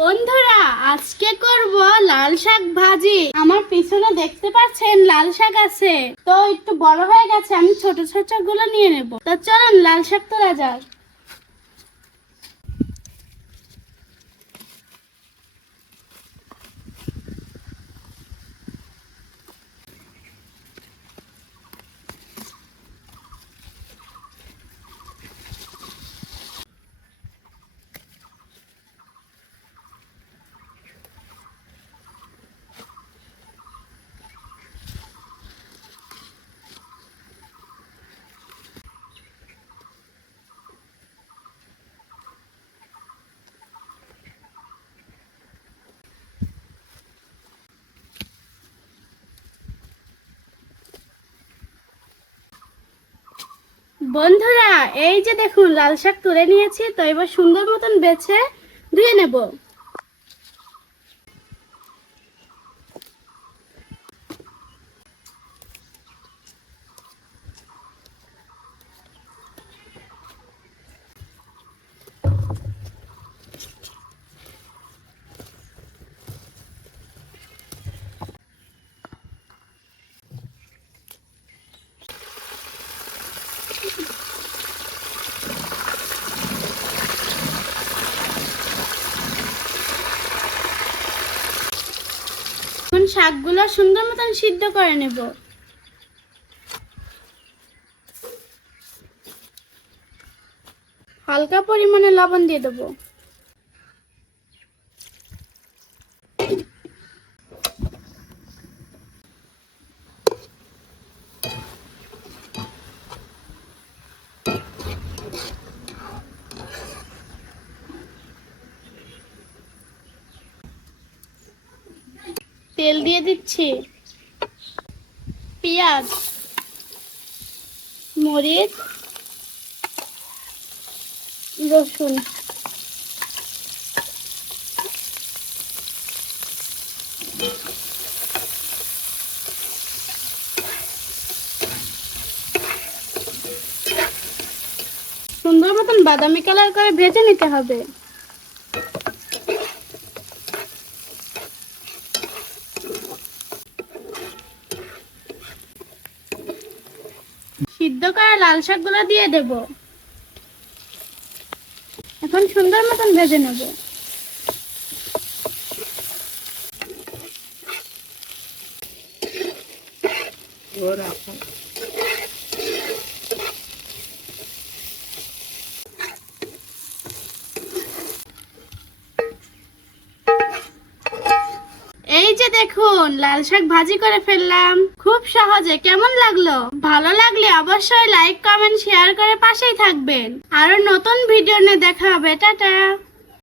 বন্ধুরা, আজকে করব লাল শাক ভাজি। আমার পিছনে দেখতে পাচ্ছেন লাল শাক আছে। তো একটু বড় হয়ে গেছে, আমি ছোট ছোটগুলো নিয়ে নেব। তো চলুন, লাল শাক তোলা যাক। বন্ধুরা, এই যে দেখুন, লাল শাক তুলে নিয়েছি, তো এবার সুন্দর মতন বেছে ধুয়ে নেব। শাকগুলো সুন্দর মতন সিদ্ধ করে নেব। হালকা পরিমাণে লবণ দিয়ে দেবো। তেল দিয়ে দিচ্ছি। পেঁয়াজ মরিচ রসুন। সুন্দর মতন বাদামি কালার করে ভেজে নিতে হবে। সিদ্ধ করা লাল শাক শাকগুলো দিয়ে দেব। এখন সুন্দর মতন ভেজে নেব। এই যে দেখুন, লাল শাক ভাজি করে ফেললাম। খুব সহজে, কেমন লাগল? ভালো লাগলে অবশ্যই লাইক কমেন্ট শেয়ার করে পাশেই থাকবেন। আরও নতুন ভিডিও নিয়ে দেখা হবে, টাটা।